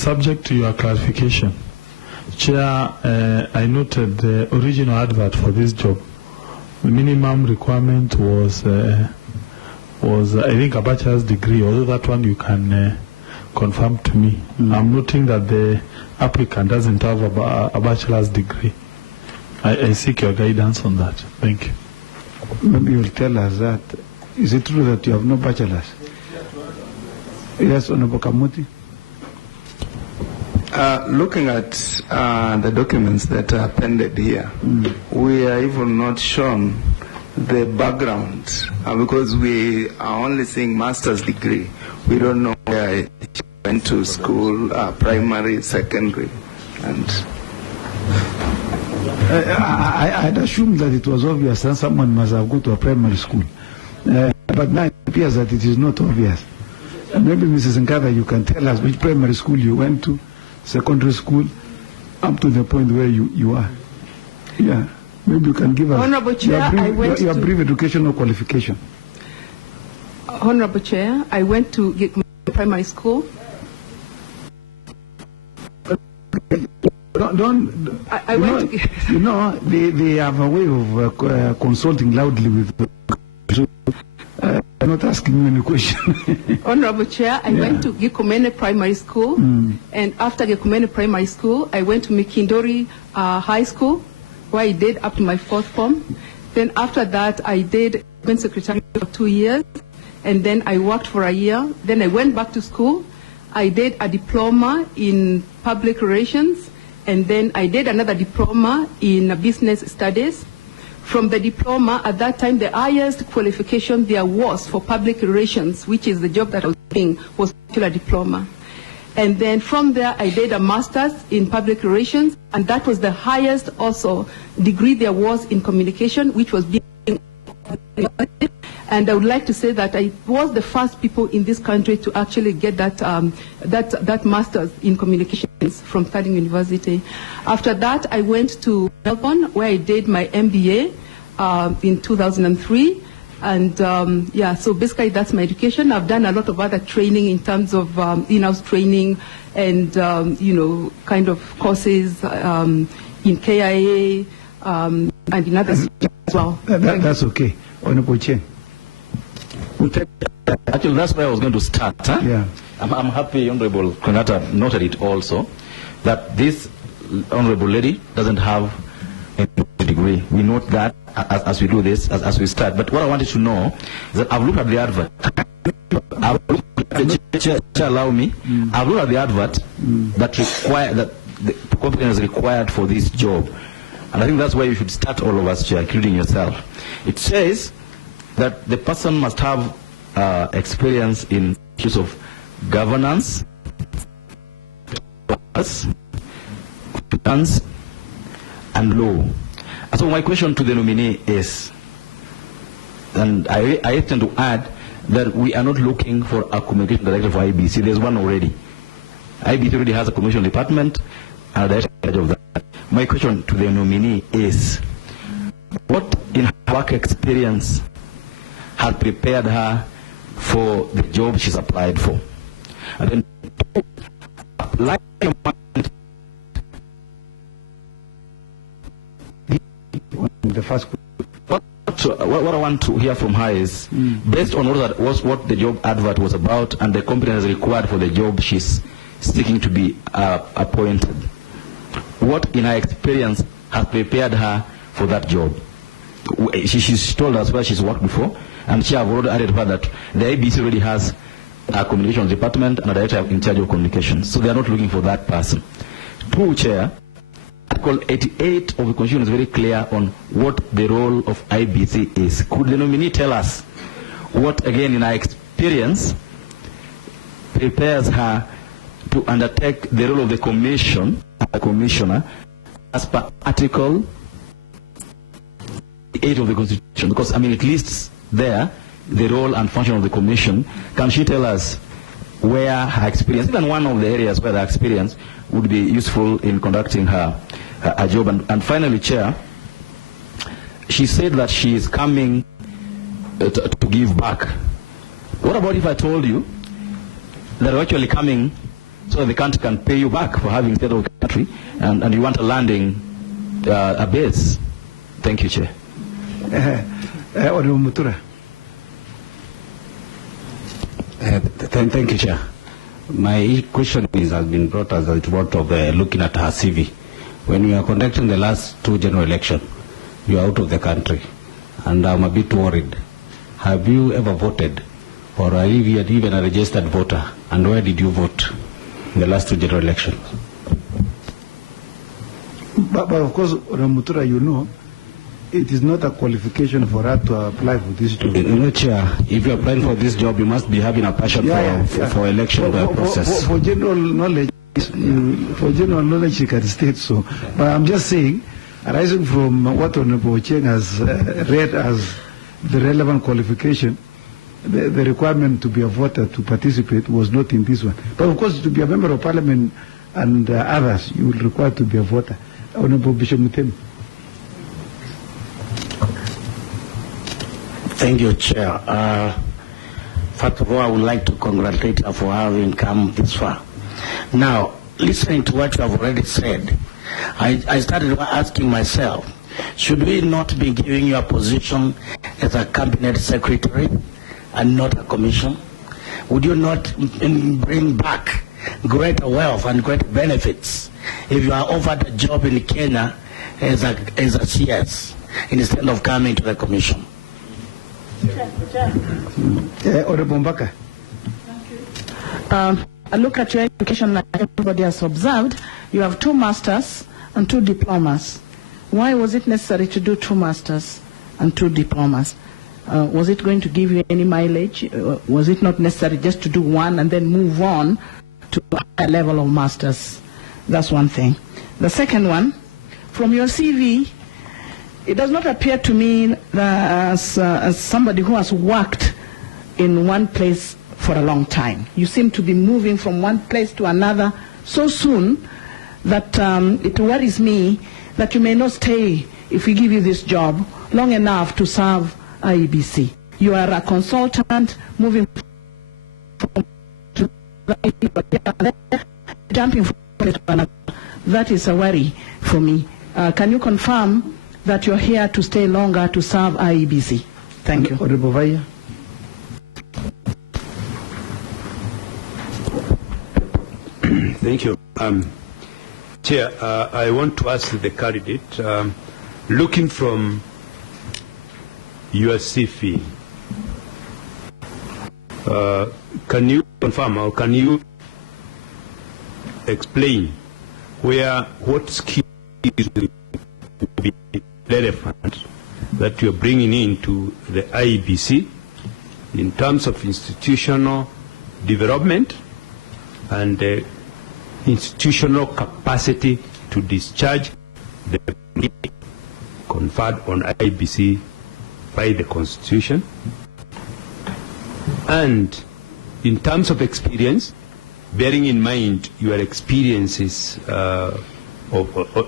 Subject to your clarification, Chair, I noted the original advert for this job. The minimum requirement was I think a bachelor's degree, although that one you can confirm to me. I'm noting that the applicant doesn't have a bachelor's degree. I seek your guidance on that. Thank you. Maybe you'll tell us that. Is it true that you have no bachelor's? Yes, Honorable Kamuti. Looking at the documents that are appended here, we are even not shown the background because we are only seeing master's degree. We don't know where she went to school, primary, secondary, and. I'd assumed that it was obvious that someone must have gone to a primary school. But now it appears that it is not obvious. Maybe Mrs. Nkada, you can tell us which primary school you went to, secondary school, up to the point where you are. Yeah, maybe you can give us Honorable Chair, your brief educational qualification. Honorable Chair, I went to primary school. I went to you know, they have a way of consulting loudly with. I'm not asking you any question. Honorable Chair, I went to Gikomene Primary School, and after Gikomene Primary School, I went to Mikindori High School, where I did up to my 4th form. Then after that, I did event secretary for 2 years, and then I worked for a year. Then I went back to school. I did a diploma in public relations, and then I did another diploma in business studies. From the diploma, at that time, the highest qualification there was for public relations, which is the job that I was doing, was a diploma. And then from there, I did a master's in public relations, and that was the highest also degree there was in communication, which was being. And I would like to say that I was the first people in this country to actually get that that master's in communications from Stirling University. After that, I went to Melbourne, where I did my MBA in 2003. And yeah, so basically that's my education. I've done a lot of other training in terms of in-house training and you know, kind of courses in KIA and in others as well. That's okay. Honorable Chair. Actually, that's where I was going to start. Huh? Yeah. I'm happy Honorable Konata noted it also, that this Honorable lady doesn't have a degree. We note that as we do this, as we start. But what I wanted to know is that I've looked at the advert. Allow me. I've looked at the advert that the competence is required for this job. And I think that's where you should start, all of us, Chair, including yourself. It says that the person must have experience in issues of governance, finance, and law. So my question to the nominee is, and I tend to add that we are not looking for a communication director for IEBC. There's one already. IEBC already has a communication department and a director of that. My question to the nominee is, what in her work experience has prepared her for the job she's applied for? And then apply the first. What I want to hear from her is, based on what the job advert was about and the competence required for the job she's seeking to be appointed, what in her experience has prepared her for that job? She's told us where she's worked before, and she has already added that the IEBC already has a communications department and a director in charge of communications, so they are not looking for that person. Two, Chair, Article 88 of the Constitution is very clear on what the role of IEBC is. Could the nominee tell us what, again, in her experience, prepares her to undertake the role of the commissioner as per Article 8 of the Constitution? Because, I mean, it lists there the role and function of the commission. Can she tell us where her experience, even one of the areas where the experience would be useful in conducting her job? And finally, Chair, she said that she is coming to give back. What about if I told you that we're actually coming so the country can pay you back for having stayed out of the country, and you want a landing, a base. Thank you, Chair. Honorable Mutura. Thank you, Chair. My question has been brought as a result of looking at her CV. When we are conducting the last 2 general elections, you are out of the country, and I'm a bit worried. Have you ever voted, or are you even a registered voter, and where did you vote in the last 2 general elections? But of course, Mutura, you know, it is not a qualification for her to apply for this job. No, Chair. If you're applying for this job, you must be having a passion for election process. For general knowledge, she can state so. But I'm just saying, arising from what Honorable Cheng has read as the relevant qualification, the requirement to be a voter to participate was not in this one. But of course, to be a member of parliament and others, you will require to be a voter. Honorable Bishop Mutem. Thank you, Chair. First of all, I would like to congratulate her for having come this far. Now, listening to what you have already said, I started asking myself, should we not be giving you a position as a cabinet secretary and not a commission? Would you not bring back greater wealth and greater benefits if you are offered a job in Kenya as a CS instead of coming to the commission? Honorable Mbaka. I look at your education like everybody has observed. You have 2 masters and 2 diplomas. Why was it necessary to do 2 masters and 2 diplomas? Was it going to give you any mileage? Was it not necessary just to do 1 and then move on to a higher level of masters? That's one thing. The second one, from your CV, it does not appear to me that as somebody who has worked in one place for a long time. You seem to be moving from one place to another so soon that it worries me that you may not stay, if we give you this job, long enough to serve IEBC. You are a consultant moving from jumping from place to another. That is a worry for me. Can you confirm that you're here to stay longer to serve IEBC? Thank you. Honorable Vaya. Thank you. Chair, I want to ask the candidate, looking from your CV, can you confirm or can you explain what skills will be relevant that you're bringing into the IEBC in terms of institutional development and institutional capacity to discharge the conferred on IEBC by the Constitution, and in terms of experience, bearing in mind your experiences or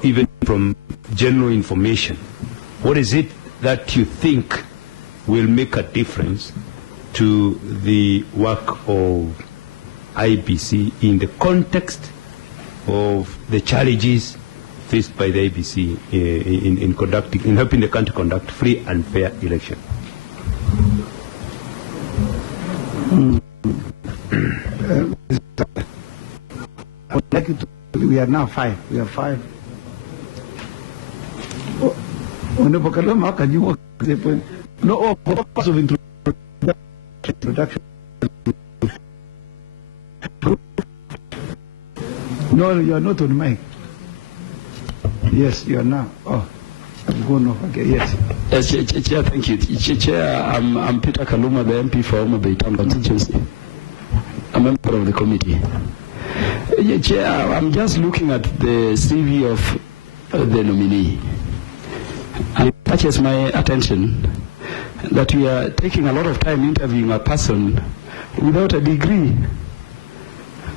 even from general information, what is it that you think will make a difference to the work of IEBC in the context of the challenges faced by the IEBC in helping the country conduct free and fair election? I would like to, we are now 5. We are 5. Honorable Kaloma, can you no purpose of introduction? No, you are not on mic. Yes, you are now. Oh, I've gone off again. Yes. Yes, Chair, thank you. Chair, I'm Peter Kaluma, the MP for Homa Bay Town Contingency. A member of the committee. Chair, I'm just looking at the CV of the nominee. And it catches my attention that we are taking a lot of time interviewing a person without a degree.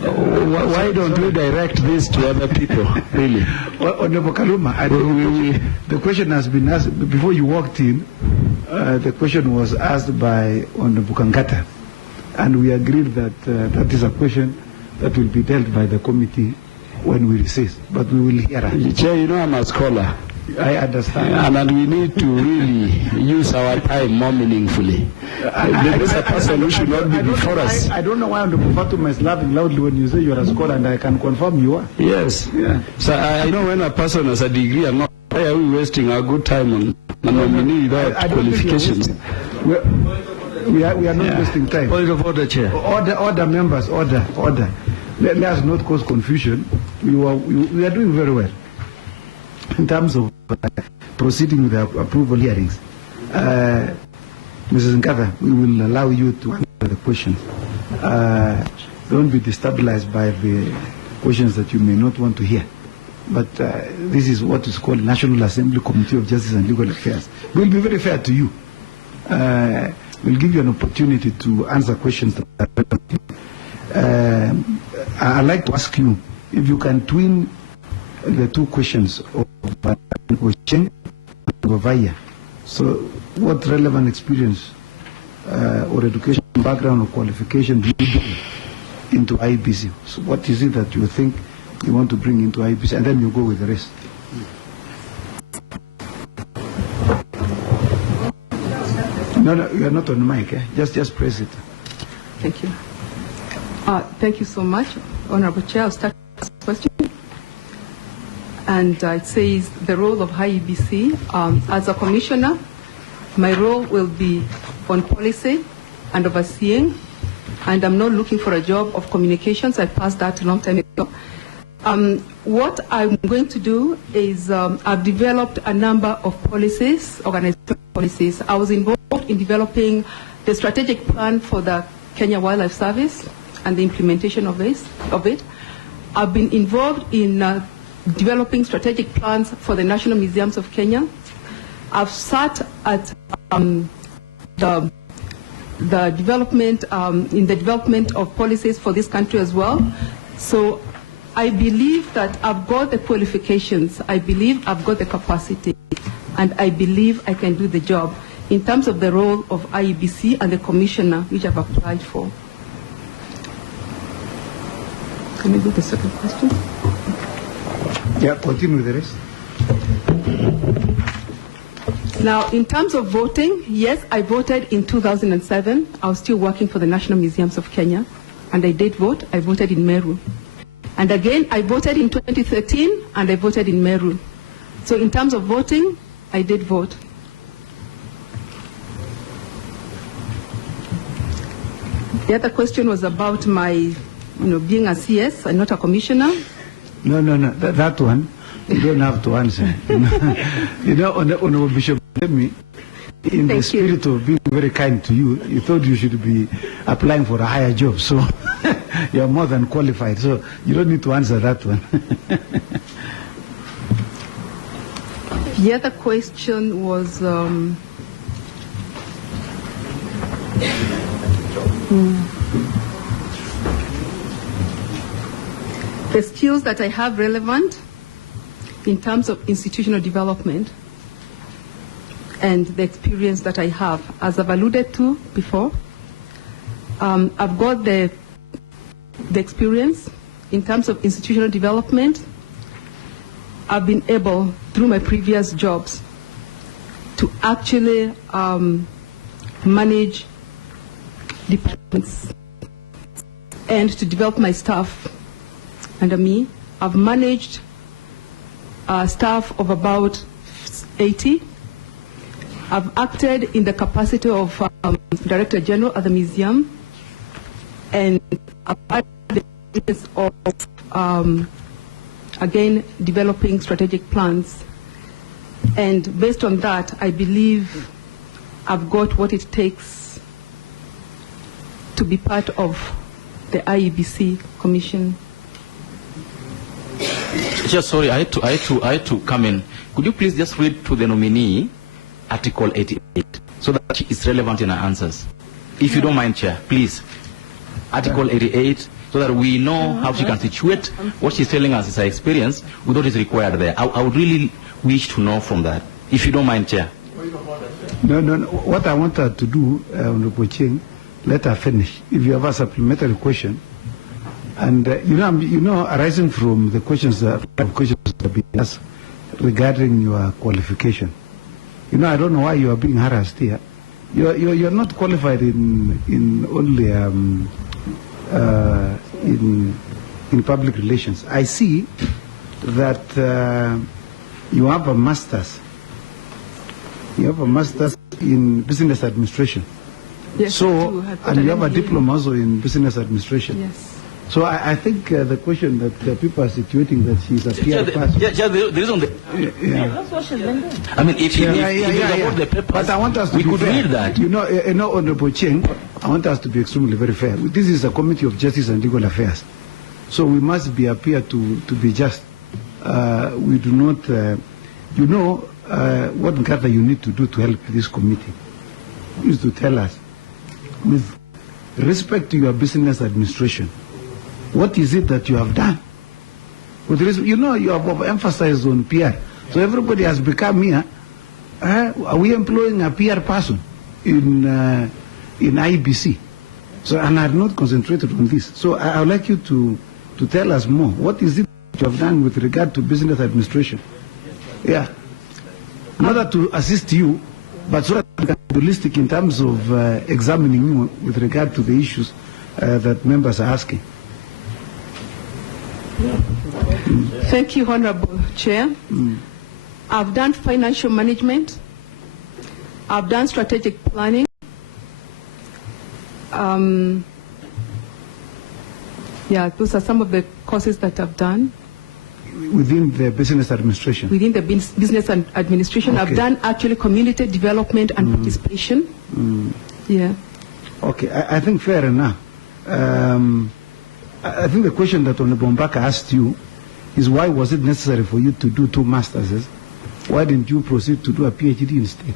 Why don't we direct this to other people, really? Well, Honorable Kaluma, the question has been asked, before you walked in, the question was asked by Honorable Kangata, and we agreed that that is a question that will be dealt by the committee when we recess. But we will hear her. Chair, you know I'm a scholar. I understand. And we need to really use our time more meaningfully. There is a person who should not be before us. I don't know why Honorable Fatuma is laughing loudly when you say you are a scholar, and I can confirm you are. Yes. Yeah. So I know when a person has a degree, I'm not. Why are we wasting our good time on a nominee without qualifications? We are not wasting time. Point of order, Chair. Order, members, order. Let us not cause confusion. We are doing very well in terms of proceeding with the approval hearings. Mrs. Nkata, we will allow you to answer the questions. Don't be destabilized by the questions that you may not want to hear. But this is what is called National Assembly Committee of Justice and Legal Affairs. We'll be very fair to you. We'll give you an opportunity to answer questions that are relevant. I'd like to ask you if you can twin the two questions of Ochen and Govaya. So what relevant experience or education background or qualification do you bring into IEBC? So what is it that you think you want to bring into IEBC, and then you go with the rest? No, you are not on the mic. Just press it. Thank you. Thank you so much, Honorable Chair. I'll start with this question. And it says the role of IEBC. As a commissioner, my role will be on policy and overseeing, and I'm not looking for a job of communications. I passed that a long time ago. What I'm going to do is I've developed a number of policies, organizational policies. I was involved in developing the strategic plan for the Kenya Wildlife Service and the implementation of it. I've been involved in developing strategic plans for the National Museums of Kenya. I've sat at the development in the development of policies for this country as well. So I believe that I've got the qualifications, I believe I've got the capacity, and I believe I can do the job in terms of the role of IEBC and the commissioner which I've applied for. Can we do the second question? Yeah, continue with the rest. Now, in terms of voting, yes, I voted in 2007. I was still working for the National Museums of Kenya, and I did vote. I voted in Meru. And again, I voted in 2013, and I voted in Meru. So in terms of voting, I did vote. The other question was about my, being a CS and not a commissioner. No, that one, you don't have to answer. Honorable Bishop Demi, in the spirit of being very kind to you, you thought you should be applying for a higher job. So you're more than qualified. So you don't need to answer that one. The other question was... the skills that I have relevant in terms of institutional development and the experience that I have. As I've alluded to before, I've got the experience in terms of institutional development. I've been able, through my previous jobs, to actually manage departments and to develop my staff under me. I've managed a staff of about 80. I've acted in the capacity of Director General at the museum, and I've had the experience of, again, developing strategic plans. And based on that, I believe I've got what it takes to be part of the IEBC Commission. Just sorry, I had to come in. Could you please just read to the nominee Article 88 so that it's relevant in our answers? If you don't mind, Chair, please. Article 88, so that we know how she can situate what she's telling us is her experience with what is required there. I would really wish to know from that, if you don't mind, Chair. No. What I want her to do, Honorable Cheng, let her finish. If you have a supplementary question, And you know, arising from the questions that have been asked regarding your qualification, I don't know why you are being harassed here. You're not qualified in only in public relations. I see that you have a master's. You have a master's in business administration. Yes, so, and you have a diploma also in business administration. Yes. So I think the question that people are situating that she's a PR person. The reason That's what she's been doing. I mean, if you support the papers, but I want us to we be could fair. read that. Honorable Cheng, I want us to be extremely very fair. This is a Committee of Justice and Legal Affairs. So we must be appear to be just. We do not, what Nkata you need to do to help this committee is to tell us, with respect to your business administration, what is it that you have done? With you have emphasized on PR. So everybody has become here. Are we employing a PR person in IEBC? So, and I have not concentrated on this. So I would like you to tell us more. What is it that you have done with regard to business administration? Yeah. Not to assist you, but so that we can be realistic in terms of examining you with regard to the issues that members are asking. Thank you, Honorable Chair. I've done financial management. I've done strategic planning. Yeah, those are some of the courses that I've done. Within the business administration? Within the business and administration. Okay. I've done actually community development and participation. Yeah. Okay, I think fair enough. I think the question that Honorable Mbaka asked you is why was it necessary for you to do 2 masters? Why didn't you proceed to do a PhD instead?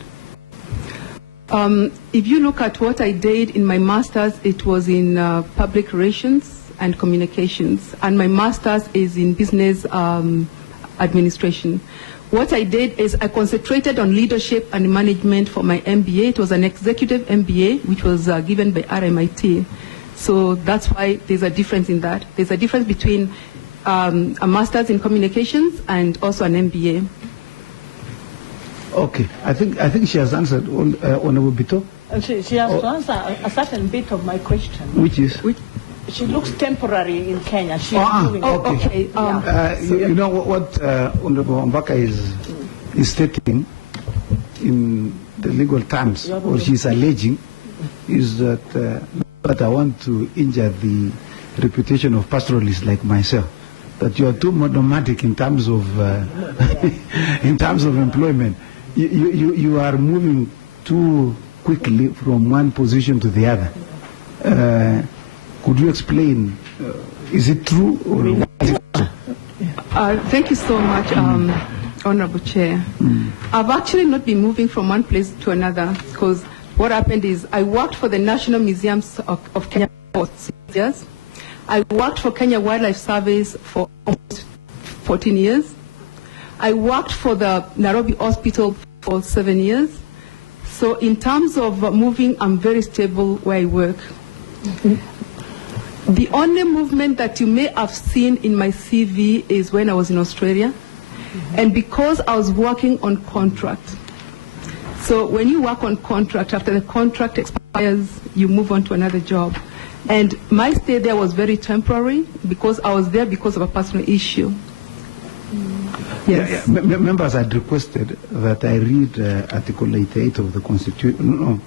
If you look at what I did in my master's, it was in public relations and communications, and my master's is in business administration. What I did is I concentrated on leadership and management for my MBA. It was an executive MBA, which was given by RMIT. So that's why there's a difference in that. There's a difference between a master's in communications and also an MBA. Okay, I think she has answered Honorable Bito. She has to answer a certain bit of my question. Which is? She looks temporary in Kenya. She's doing okay. You know what Honorable Mbaka is stating in the legal terms, or she's alleging, is that I want to injure the reputation of pastoralists like myself. That you are too monomatic in terms of employment. You are moving too quickly from one position to the other. Could you explain? Is it true? Or thank you so much, Honorable Chair. I've actually not been moving from one place to another, because what happened is I worked for the National Museums of Kenya for 6 years. I worked for Kenya Wildlife Service for almost 14 years. I worked for the Nairobi Hospital for 7 years. So in terms of moving, I'm very stable where I work. The only movement that you may have seen in my CV is when I was in Australia, and because I was working on contract. So when you work on contract, after the contract expires, you move on to another job. And my stay there was very temporary because I was there because of a personal issue. Yes. Members had requested that I read Article 88 of the Constitution,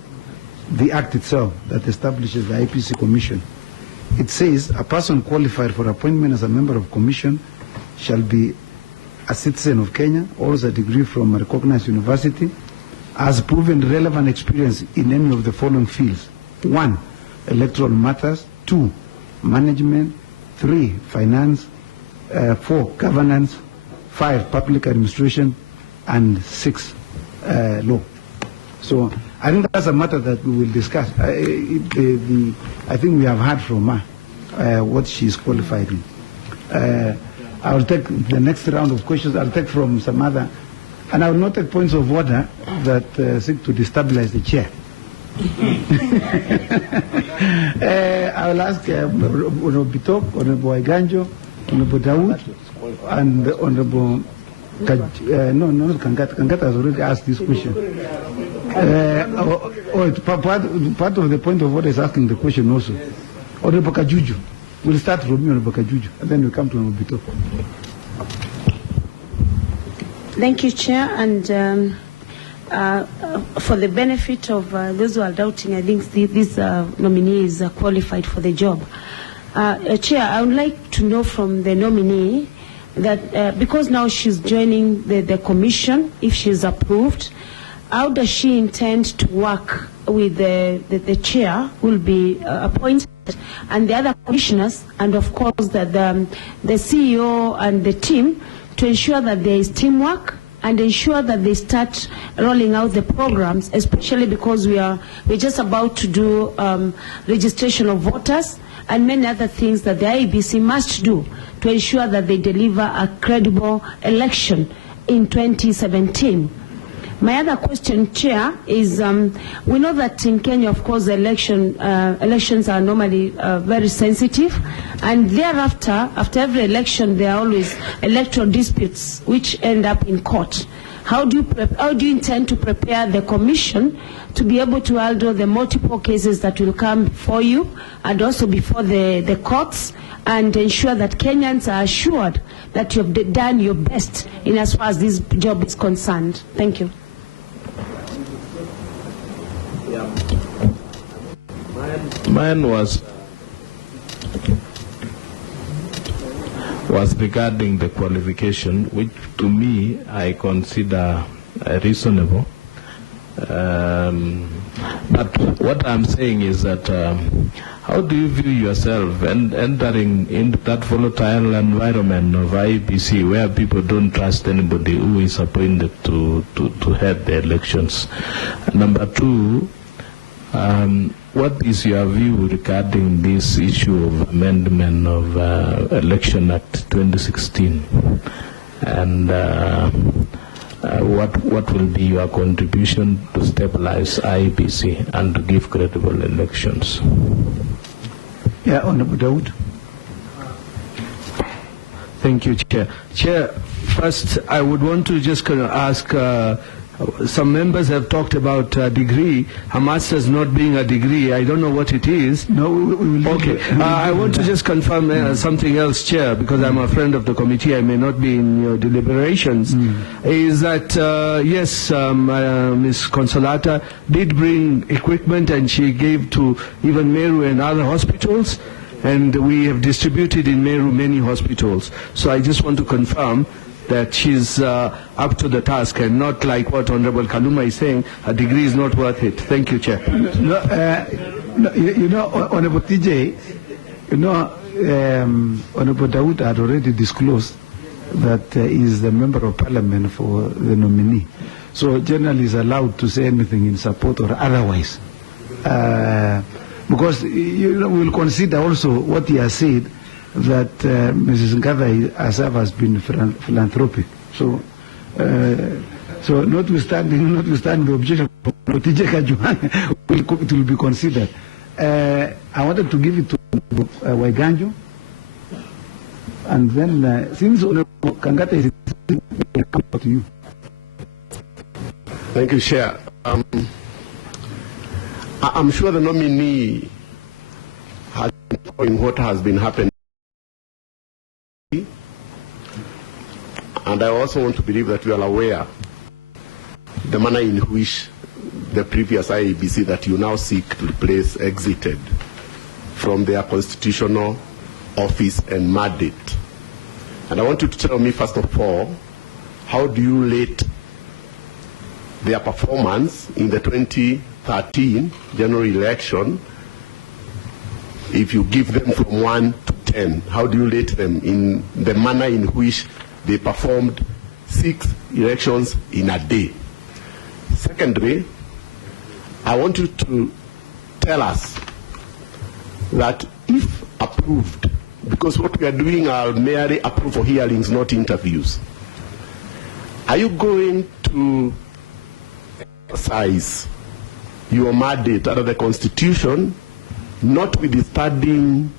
the Act itself that establishes the IEBC Commission. It says a person qualified for appointment as a member of commission shall be a citizen of Kenya, holds a degree from a recognized university, has proven relevant experience in any of the following fields. 1, electoral matters. 2, management. 3, finance. 4, governance. 5, public administration. And 6, law. So I think that's a matter that we will discuss. I think we have heard from her what she is qualified in. I will take the next round of questions. I'll take from some other, and I will not take points of order that seek to destabilize the chair. I will ask Honorable Bitok, Honorable Waiganjo, Honorable Dawood, and Honorable not Kangata. Kangata has already asked this question. Part of the point of what is asking the question also. Honorable Kajuju. We'll start from you, Honorable Kajuju, and then we'll come to Honorable Bitok. Thank you, Chair, and for the benefit of those who are doubting, I think this nominee is qualified for the job. Chair, I would like to know from the nominee that because now she's joining the commission, if she's approved, how does she intend to work with the chair who will be appointed and the other commissioners, and of course the CEO and the team, to ensure that there is teamwork and ensure that they start rolling out the programs, especially because we're just about to do registration of voters and many other things that the IEBC must do to ensure that they deliver a credible election in 2017. My other question, Chair, is we know that in Kenya, of course, elections are normally very sensitive, and thereafter, after every election, there are always electoral disputes which end up in court. How do you intend to prepare the Commission to be able to handle the multiple cases that will come before you and also before the courts, and ensure that Kenyans are assured that you have done your best in as far as this job is concerned? Thank you. Mine was regarding the qualification, which to me I consider reasonable. But what I'm saying is that how do you view yourself entering into that volatile environment of IEBC where people don't trust anybody who is appointed to head the elections? Number two, what is your view regarding this issue of amendment of Election Act 2016? And what will be your contribution to stabilize IEBC and to give credible elections? Yeah, Honorable Dawood. Thank you, Chair. Chair, first I would want to just ask, some members have talked about a degree, a master's not being a degree. I don't know what it is. No, we will. Okay. I want to just confirm something else, Chair, because I'm a friend of the committee. I may not be in your deliberations. Is that, yes, Ms. Consolata did bring equipment and she gave to even Meru and other hospitals, and we have distributed in Meru many hospitals. So I just want to confirm that she's up to the task and not like what Honorable Kaluma is saying, a degree is not worth it. Thank you, Chair. You know, Honorable TJ, Honorable Dawood had already disclosed that he is the Member of Parliament for the nominee. So generally is allowed to say anything in support or otherwise. Because we'll consider also what he has said, that Mrs. Nkadha herself has been philanthropic. So, notwithstanding the objection from TJ Kajwang, it will be considered. I wanted to give it to Waiganjo, and then since Kangata is come to you. Thank you, Chair. I'm sure the nominee has been knowing what has been happening. And I also want to believe that you are aware the manner in which the previous IEBC that you now seek to replace exited from their constitutional office and mandate. And I want you to tell me, first of all, how do you rate their performance in the 2013 general election? If you give them from 1 to 10, how do you rate them in the manner in which they performed 6 elections in a day? Secondly, I want you to tell us that if approved, because what we are doing are merely approval hearings, not interviews, are you going to exercise your mandate under the Constitution, notwithstanding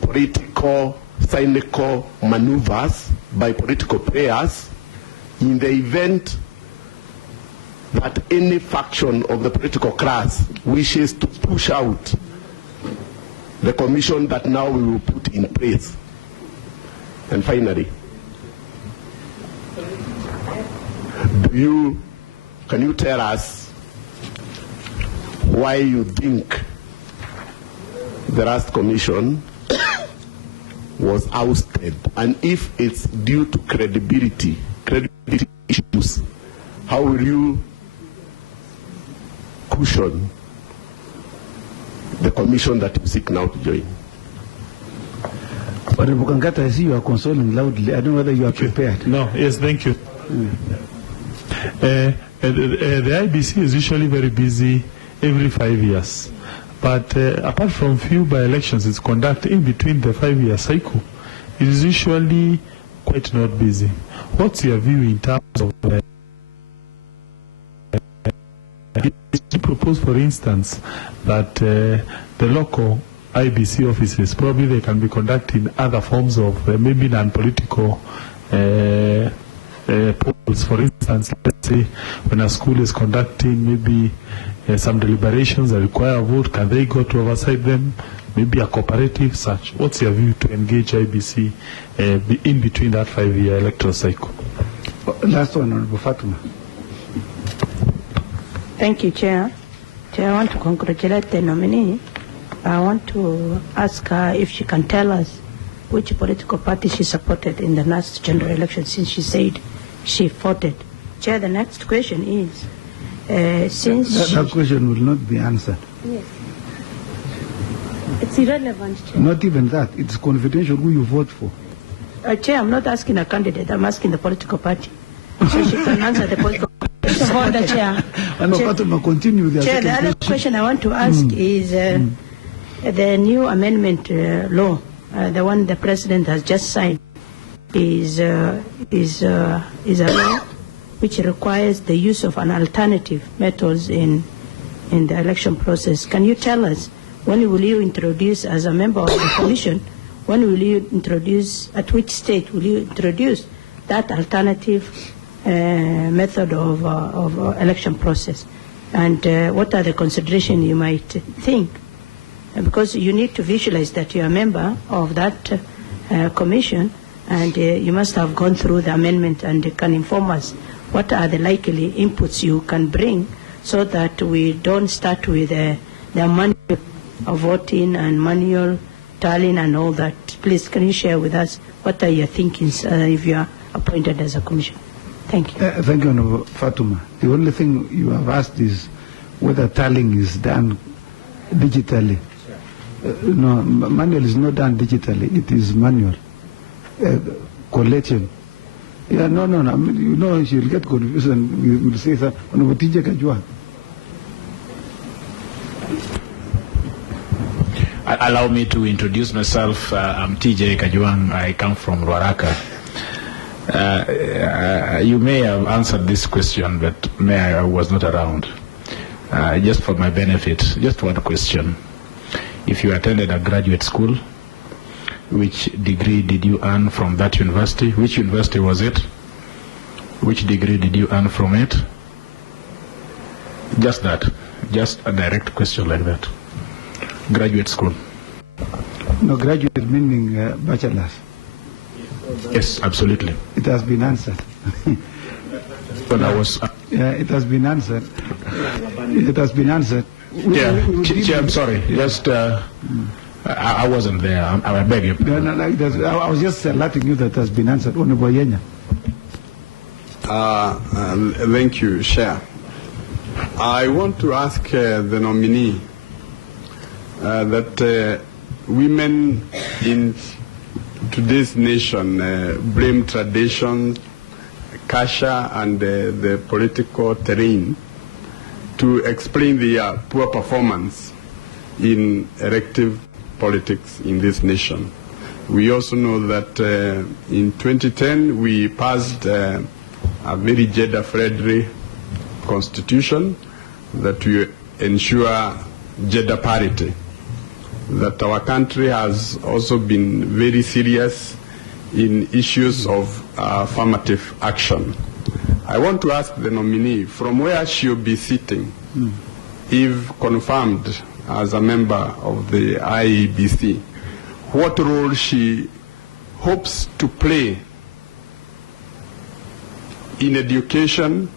political, cynical maneuvers by political players, in the event that any faction of the political class wishes to push out the commission that now we will put in place. And finally, can you tell us why you think the last commission was ousted, and if it's due to credibility issues, how will you cushion the commission that you seek now to join? But Bukangata, I see you are consoling loudly. I don't know whether you are prepared. No, yes, thank you. The IEBC is usually very busy every 5 years. But apart from few by-elections it's conducted in between the 5-year cycle, it is usually quite not busy. What's your view in terms of you propose, for instance, that the local IEBC offices, probably they can be conducting other forms of maybe non-political polls. For instance, let's say when a school is conducting maybe some deliberations that require a vote, can they go to oversight them? Maybe a cooperative such. What's your view to engage IEBC in between that 5-year electoral cycle? Last one, Honorable Fatuma. Thank you, Chair. Chair, I want to congratulate the nominee. I want to ask her if she can tell us which political party she supported in the last general election, since she said she voted. Chair, the next question is, since that question will not be answered. Yes. It's irrelevant, Chair. Not even that. It's confidential who you vote for. Chair, I'm not asking a candidate. I'm asking the political party. So she can answer the political party. The Chair. Continue the Chair, the other question I want to ask is the new amendment law, the one the President has just signed, is a law which requires the use of an alternative methods in the election process. Can you tell us, when will you introduce, as a member of the Commission, when will you introduce, at which state will you introduce that alternative method of election process? And what are the considerations you might think? Because you need to visualize that you're a member of that commission, and you must have gone through the amendment and can inform us what are the likely inputs you can bring, so that we don't start with the manual of voting and manual tallying and all that. Please, can you share with us what are your thinkings if you are appointed as a commission? Thank you. Thank you, Honorable Fatuma. The only thing you have asked is whether tallying is done digitally. No, manual is not done digitally. It is manual. Collection. Yeah, no. You know, she'll get confused and we will say that. Allow me to introduce myself. I'm TJ Kajuang. I come from Ruaraka. You may have answered this question, but I was not around. Just for my benefit, just one question. If you attended a graduate school, which degree did you earn from that university? Which university was it? Which degree did you earn from it? Just that. Just a direct question like that. Graduate school. No, graduate meaning bachelor's. Yes, absolutely. It has been answered. When I was... yeah, it has been answered. It has been answered. Chair, I'm sorry. Just... I wasn't there. I beg you. No, I was just letting you that has been answered. Thank you, Chair. I want to ask the nominee that women in today's nation blame tradition, culture, and the political terrain to explain their poor performance in elective politics in this nation. We also know that in 2010 we passed a very gender-friendly constitution, that we ensure gender parity, that our country has also been very serious in issues of affirmative action. I want to ask the nominee from where she'll be sitting, if confirmed as a member of the IEBC, what role she hopes to play in education,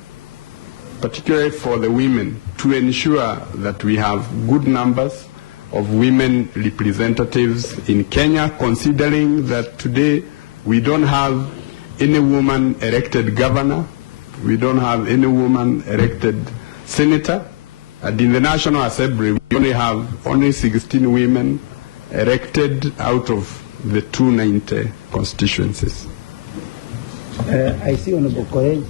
particularly for the women, to ensure that we have good numbers of women representatives in Kenya, considering that today we don't have any woman elected governor, we don't have any woman elected senator, and in the National Assembly we only have 16 women elected out of the 290 constituencies. I see Honorable Korej.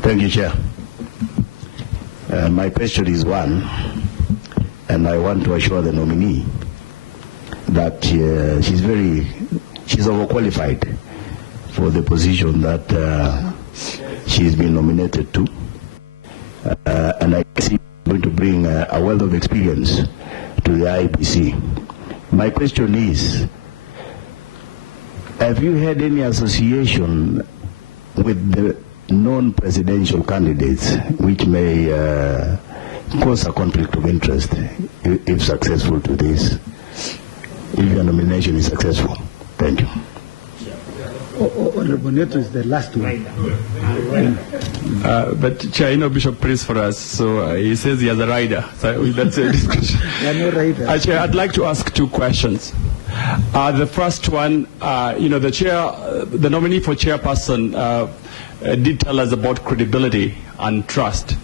Thank you, Chair. My question is one, and I want to assure the nominee that she's overqualified for the position that she's been nominated to, and I see she's going to bring a wealth of experience to the IEBC. My question is, have you had any association with the non-presidential candidates which may cause a conflict of interest if successful to this, if your nomination is successful? Thank you. Honorable Neto is the last one. But Chair, you know Bishop prays for us, so he says he has a rider. So that's a discussion. No rider. Chair, I'd like to ask two questions. The first one, the chair, the nominee for chairperson did tell us about credibility and trust.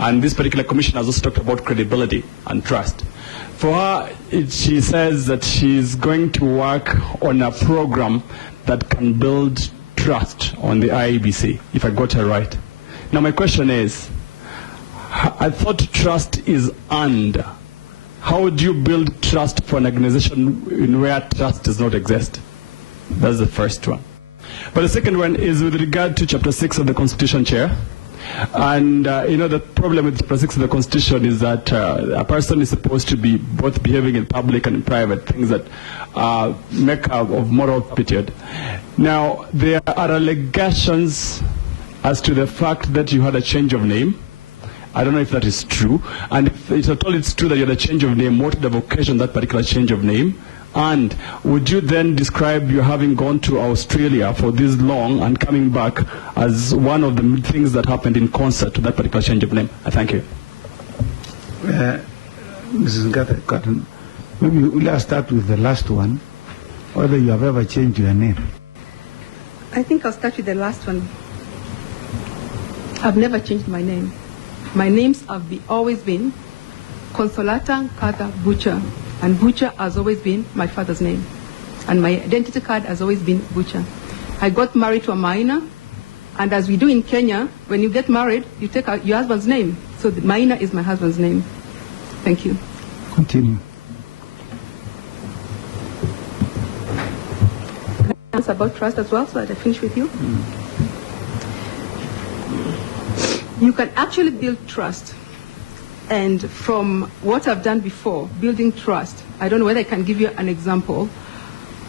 And this particular commission has also talked about credibility and trust. For her, she says that she's going to work on a program that can build trust on the IEBC, if I got her right. Now my question is, I thought trust is earned. How would you build trust for an organization in where trust does not exist? That's the first one. But the second one is with regard to Chapter 6 of the Constitution, Chair. And, the problem with Chapter 6 of the Constitution is that a person is supposed to be both behaving in public and in private, things that make up of moral turpitude. Now, there are allegations as to the fact that you had a change of name. I don't know if that is true. And if it's at all it's true that you had a change of name, what would have occasioned that particular change of name? And would you then describe your having gone to Australia for this long and coming back as one of the things that happened in concert to that particular change of name? Thank you. Mrs. Ngata, maybe we'll start with the last one, whether you have ever changed your name. I think I'll start with the last one. I've never changed my name. My names have always been Consolata Nkata Butcher. And Butcher has always been my father's name. And my identity card has always been Butcher. I got married to a minor, and as we do in Kenya, when you get married, you take your husband's name. So the minor is my husband's name. Thank you. Continue. Can I answer about trust as well, so that I finish with you? You can actually build trust. And from what I've done before, building trust, I don't know whether I can give you an example.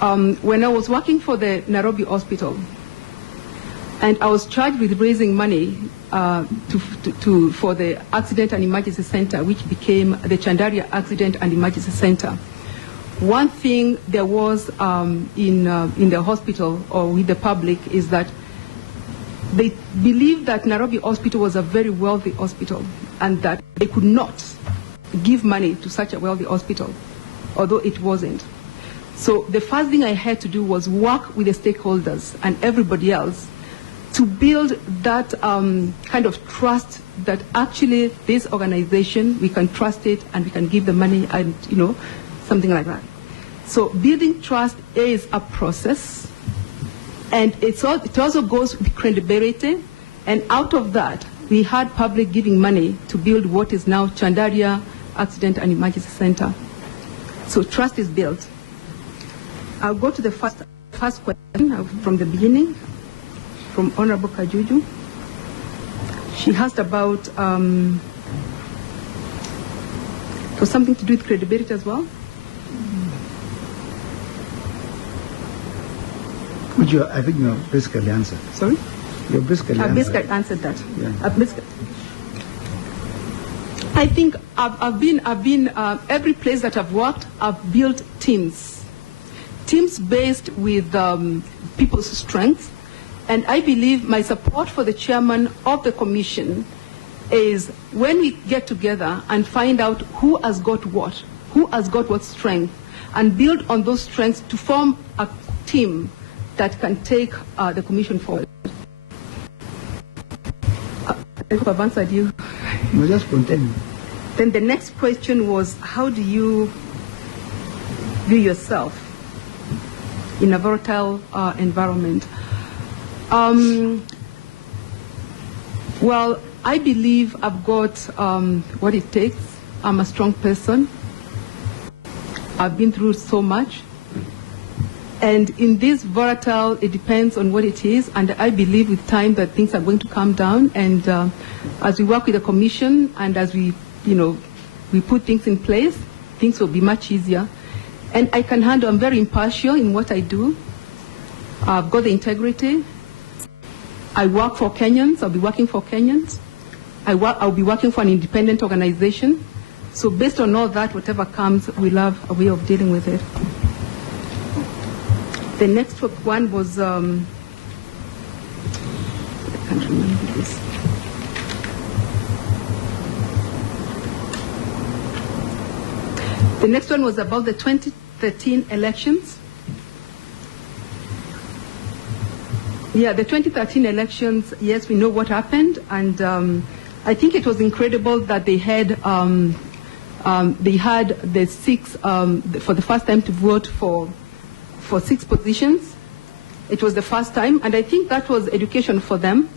When I was working for the Nairobi Hospital, and I was charged with raising money for the Accident and Emergency Center, which became the Chandaria Accident and Emergency Center. One thing there was in the hospital or with the public is that they believed that Nairobi Hospital was a very wealthy hospital and that they could not give money to such a wealthy hospital, although it wasn't. So the first thing I had to do was work with the stakeholders and everybody else to build that kind of trust that actually this organization, we can trust it and we can give the money and, something like that. So building trust is a process. And it also goes with credibility. And out of that, we had public giving money to build what is now Chandaria Accident and Emergency Center. So trust is built. I'll go to the first question from the beginning, from Honorable Kajuju. She asked about, for something to do with credibility as well. Which I think you have basically answered. Sorry? You basically I basically answered that. Yeah. I think I've been every place that I've worked, I've built teams based with people's strengths, and I believe my support for the chairman of the commission is when we get together and find out who has got what strength, and build on those strengths to form a team that can take the commission forward. I hope I've answered you. No, just continue. Then the next question was, how do you view yourself in a volatile environment? Well, I believe I've got what it takes. I'm a strong person. I've been through so much. And in this volatile, it depends on what it is, and I believe with time that things are going to calm down, and as we work with the commission and as we put things in place, things will be much easier. And I can handle, I'm very impartial in what I do. I've got the integrity. I work for Kenyans, I'll be working for Kenyans. I'll be working for an independent organization. So based on all that, whatever comes, we'll have a way of dealing with it. The next one was, I can't remember this. The next one was about the 2013 elections. Yeah, the 2013 elections, yes, we know what happened, and I think it was incredible that they had the six, for the first time to vote for 6 positions. It was the first time, and I think that was education for them.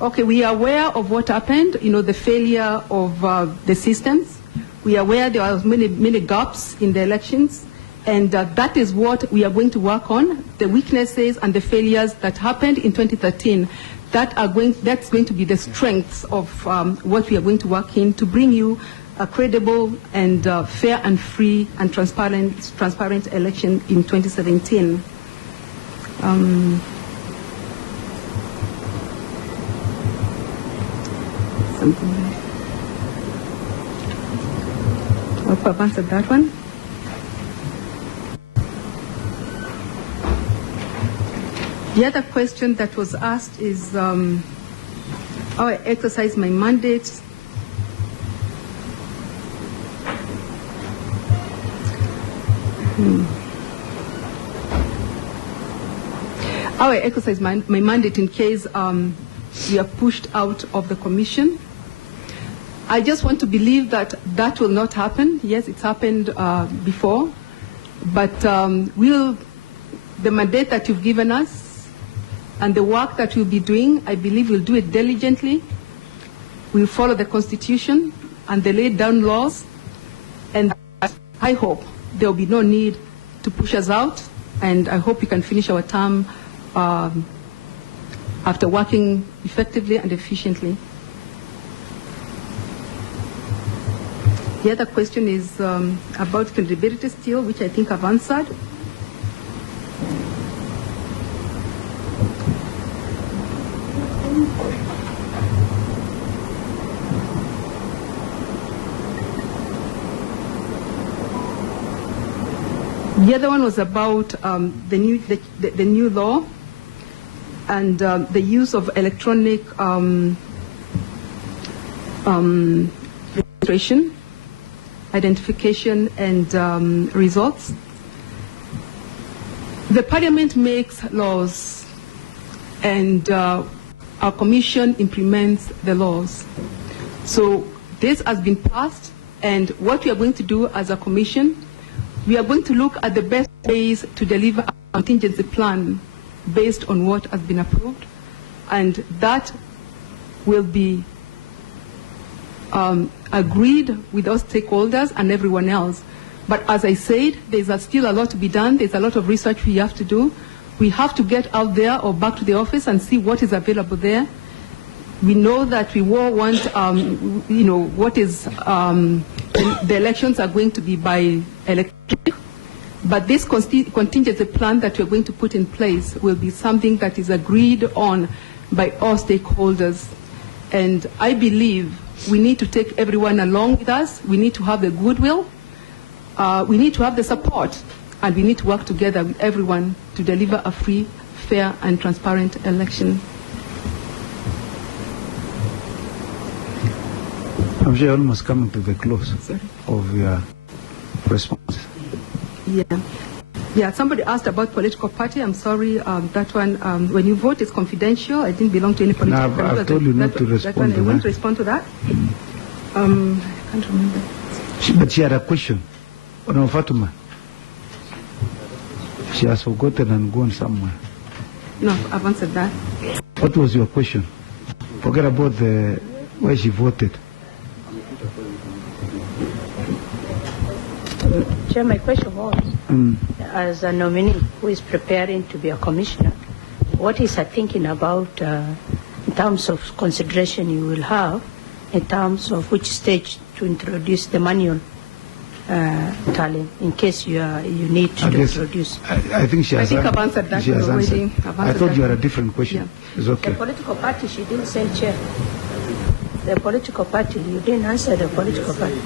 Okay, we are aware of what happened, the failure of the systems. We are aware there are many gaps in the elections, and that is what we are going to work on, the weaknesses and the failures that happened in 2013. That's going to be the strengths of what we are going to work in to bring you a credible and fair and free and transparent election in 2017. I hope I've answered that one. The other question that was asked is how I exercise my mandate. How I exercise my mandate in case we are pushed out of the commission. I just want to believe that that will not happen. Yes, it's happened before, but the mandate that you've given us and the work that we'll be doing, I believe we'll do it diligently. We'll follow the Constitution and the laid down laws, and I hope there will be no need to push us out, and I hope we can finish our term after working effectively and efficiently. The other question is about credibility still, which I think I've answered. The other one was about the new law and the use of electronic registration, identification, and results. The Parliament makes laws, and our Commission implements the laws. So this has been passed, and what we are going to do as a Commission, we are going to look at the best ways to deliver a contingency plan based on what has been approved, and that will be agreed with our stakeholders and everyone else. But as I said, there's still a lot to be done. There's a lot of research we have to do. We have to get out there or back to the office and see what is available there. We know that we all want, what is, the elections are going to be by electronic, but this contingency plan that we're going to put in place will be something that is agreed on by all stakeholders. And I believe we need to take everyone along with us. We need to have the goodwill. We need to have the support. And we need to work together with everyone to deliver a free, fair, and transparent election. I'm sure you're almost coming to the close of your response. Yeah, somebody asked about political party. I'm sorry, that one, when you vote, it's confidential. I didn't belong to any political party. No, I've told you not to respond to that. I won't respond to that. I can't remember. But she had a question. On Fatuma. She has forgotten and gone somewhere. No, I've answered that. What was your question? Forget about where she voted. Chair, my question was, as a nominee who is preparing to be a commissioner, what is her thinking about in terms of consideration you will have, in terms of which stage to introduce the manual tally, in case you need to introduce? I think she has. I think I've answered that already. I thought you had a different question. Yeah. It's okay. The political party, she didn't say, Chair. The political party, you didn't answer the political party.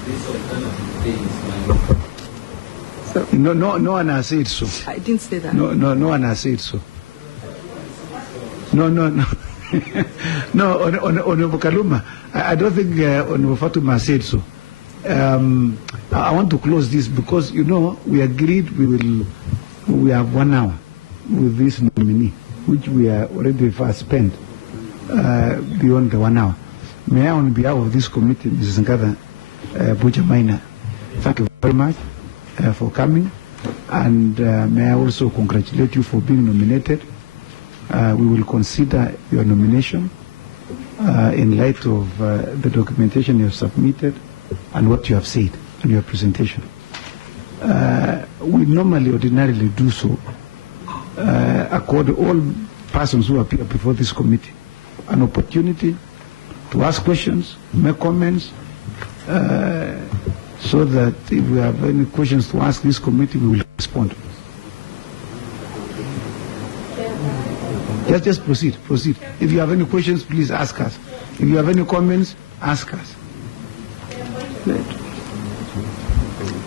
No one has said so. I didn't say that. No one has said so. No. No, on Kaluma, I don't think on Fatuma said so. I want to close this because, we agreed we have 1 hour with this nominee, which we are already far spent beyond the 1 hour. May I, on behalf of this committee, Mrs. Nkata Buja-Maina, thank you very much for coming, and may I also congratulate you for being nominated. We will consider your nomination in light of the documentation you have submitted and what you have said in your presentation. We ordinarily do so, accord all persons who appear before this committee an opportunity to ask questions, make comments, so that if we have any questions to ask this committee, we will respond. Just proceed. If you have any questions, please ask us. If you have any comments, ask us.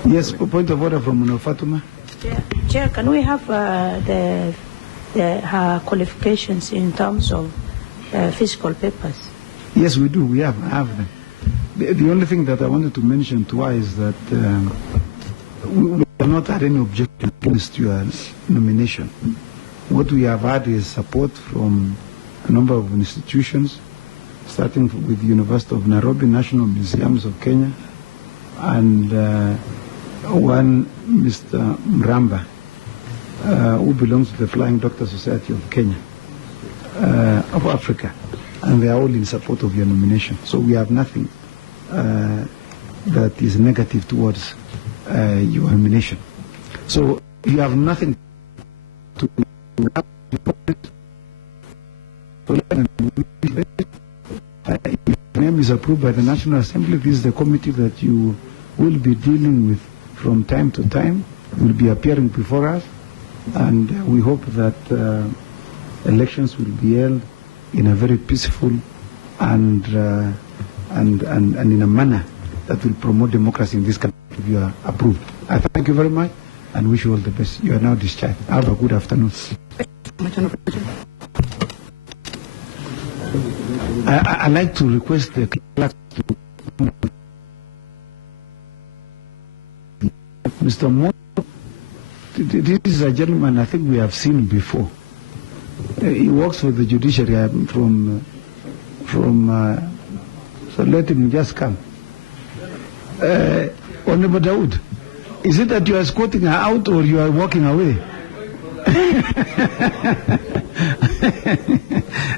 Yes, point of order from Fatuma. Chair, can we have her qualifications in terms of physical papers? Yes, we do. I have them. The only thing that I wanted to mention to her is that we have not had any objection against your nomination. What we have had is support from a number of institutions, starting with the University of Nairobi, National Museums of Kenya, and one Mr. Mramba, who belongs to the Flying Doctor Society of Kenya, of Africa, and they are all in support of your nomination. So we have nothing that is negative towards your nomination. So you have nothing to if your name is approved by the National Assembly, this is the committee that you will be dealing with from time to time. You will be appearing before us, and we hope that elections will be held in a very peaceful and in a manner that will promote democracy in this country if you are approved. I thank you very much and wish you all the best. You are now discharged. Have a good afternoon. I'd like to request the clerk to Mr. Mo. This is a gentleman I think we have seen before. He works for the judiciary so let him just come. Honorable Dawood, is it that you are escorting her out or you are walking away?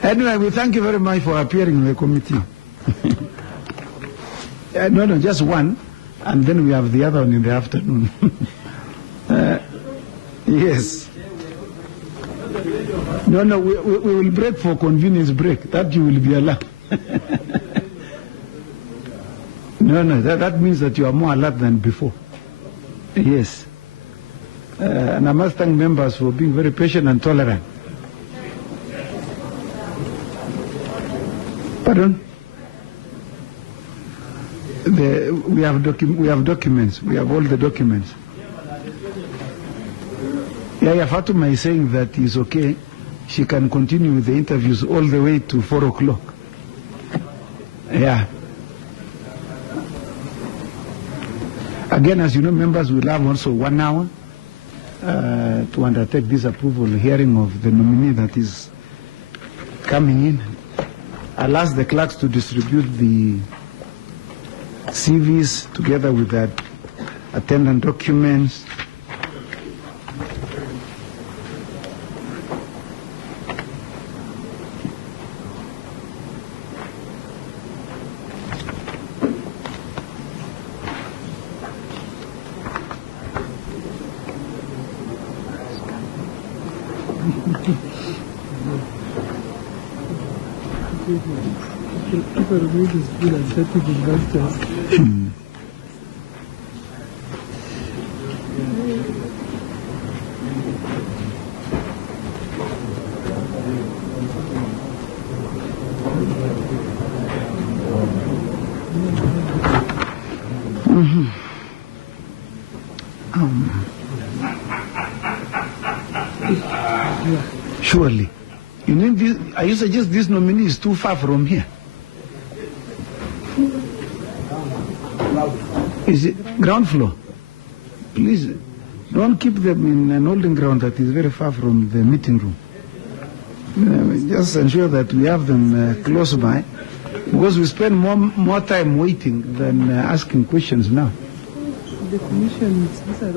Anyway, we thank you very much for appearing in the committee. No, just one, and then we have the other one in the afternoon. Yes. No, we will break for convenience break. That you will be allowed. No, that means that you are more alert than before. Yes. And I must thank members for being very patient and tolerant. Pardon? We have documents. We have all the documents. Yeah, Fatuma is saying that it's okay. She can continue with the interviews all the way to 4 o'clock. Yeah. Again, as you know, members will have also 1 hour to undertake this approval hearing of the nominee that is coming in. I'll ask the clerks to distribute the CVs together with the attendant documents. Surely. You mean this, are you suggest this nominee is too far from here? Is it ground floor? Please, don't keep them in an holding ground that is very far from the meeting room. Just ensure that we have them close by, because we spend more time waiting than asking questions now. The commission, these are